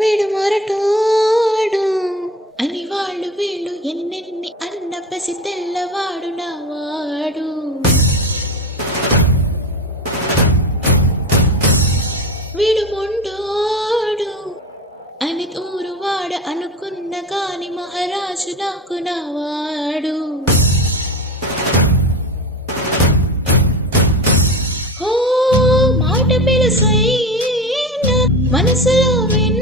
వీడు మొరటోడు అని వాళ్ళు వీళ్ళు ఎన్నెన్ని అన్న పసి తెల్లవాడు నావాడు. వీడు మొండోడు అని ఊరువాడ అనుకున్న కాని మహారాజు నాకు నావాడు. ఓ మాట పిలుసైనా మనసులో విన్న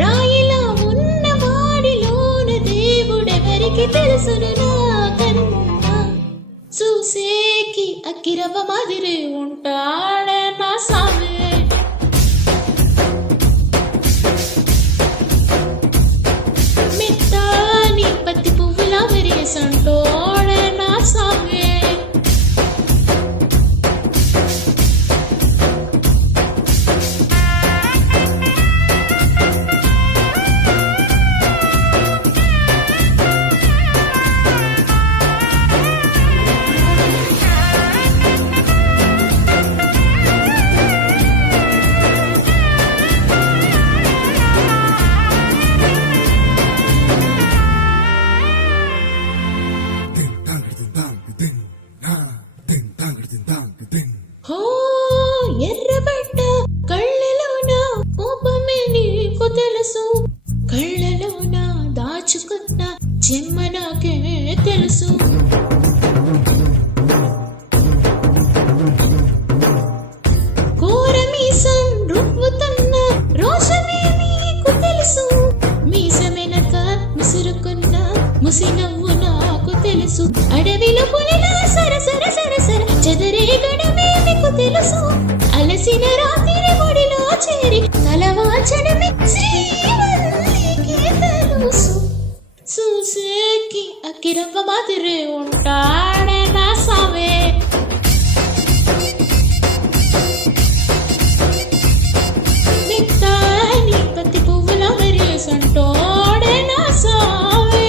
రాయిలా ఉన్న వాడిలోన దేవుడెవరికి తెలుసును నాకన్నా. చూసేకి అక్కిరవ మాదిరి ఉంటాడే నా సామే. మెత్తాని పత్తి పువ్వులా విరిసంటోడే నా సామే. హో ఎర్రబడ్డ కళ్ళలోన కోపమే నీకు తెలుసు, కళ్ళలోన దాచుకున్న చెమ్మ నాకే తెలుసు. కోర మీసం రువ్వుతున్న రోషమే నీకు తెలుసు, మీసమెనక ముసురుకున్న ముసి నవ్వు నాకు తెలుసు. అడవిలో పులిలా సరసర సరసర చెదరే గడమే మీకు తెలుసు, అలసిన రాత్రి ఒడిలో చేరి తలవాచడమే శ్రీవల్లికి తెలుసు. చూసేకి అక్కిరవ్వ మాదిరి ఉంటాడే నా సావే. మెత్తాని పత్తి పువ్వుల మెరిసంటోడే నా సావే.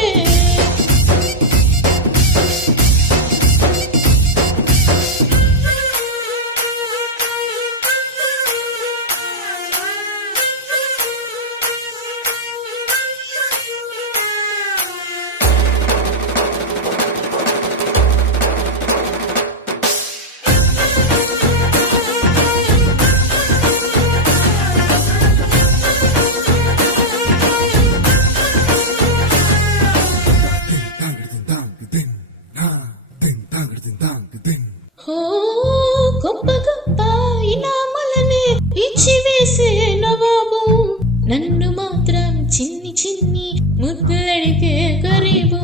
హో గొప్ప గొప్ప ఇనాములనే ఇచ్చి వేసే నవాబు, నన్ను మాత్రం చిన్ని చిన్ని ముద్దు అడిగే గరీబు.